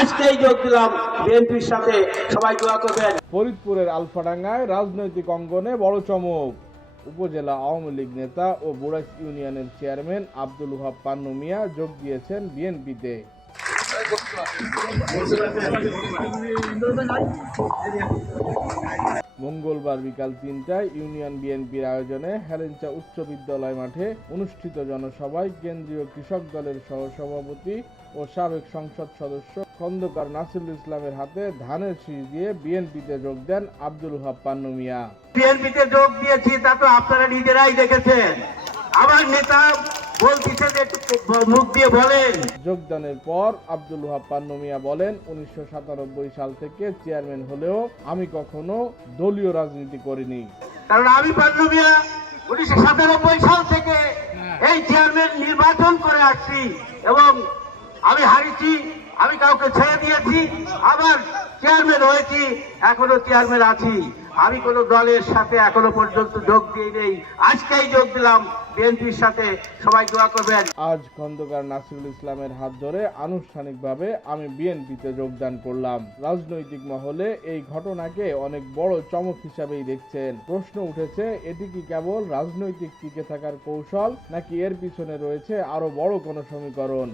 আজকেই যোগ দিলাম বিএনপির সাথে। সবাই দোয়া করবেন। ফরিদপুরের আলফাডাঙ্গায় রাজনৈতিক অঙ্গনে বড় চমক। উপজেলা আওয়ামী লীগ নেতা ও বুড়াইশ ইউনিয়নের চেয়ারম্যান আব্দুল ওহাব পান্নু মিয়া যোগ দিয়েছেন বিএনপিতে। মঙ্গলবার বিকাল তিনটায় ইউনিয়ন বিএনপির আয়োজনে হেলেঞ্চা উচ্চ বিদ্যালয় মাঠে অনুষ্ঠিত জনসভায় কেন্দ্রীয় কৃষক দলের সহসভাপতি ও সাবেক সংসদ সদস্য খন্দকার নাসিরুল ইসলামের হাতে ধানের শীষ দিয়ে বিএনপিতে যোগ দেন আব্দুল ওহাব পান্নু মিয়া বিএনপিতে যোগ দিয়েছি তা তো আপনারা নিজেরাই দেখেছেন। আমার নেতা মুখ দিয়ে বলেন। যোগদানের পর আব্দুল ওহাব পান্নু মিয়া বলেন উনিশশো সাতানব্বই সাল থেকে চেয়ারম্যান হলেও আমি কখনো দলীয় রাজনীতি করিনি। কারণ আমি পান্নবিয়া উনিশশো সাতানব্বই সাল থেকে এই চেয়ারম্যান নির্বাচন করে আসছি এবং আমি হারিয়েছি আমি কাউকে ছেড়ে দিয়েছি, আবার চেয়ারম্যান হয়েছি, এখনও চেয়ারম্যান আছি। আমি কোনো দলের সাথে এখনও পর্যন্ত যোগ দিই নেই। আজকেই যোগ দিলাম, বিএনপির সাথে সবাই দোয়া করবেন। আজ খন্দকার নাসিরুল ইসলামের হাত ধরে আনুষ্ঠানিকভাবে আমি বিএনপিতে যোগদান করলাম। রাজনৈতিক মহলে এই ঘটনাকে অনেক বড় চমক হিসাবেই দেখছেন। প্রশ্ন উঠেছে, এটি কি কেবল রাজনৈতিক টিকে থাকার কৌশল, নাকি এর পিছনে রয়েছে আরও বড় কোনো সমীকরণ?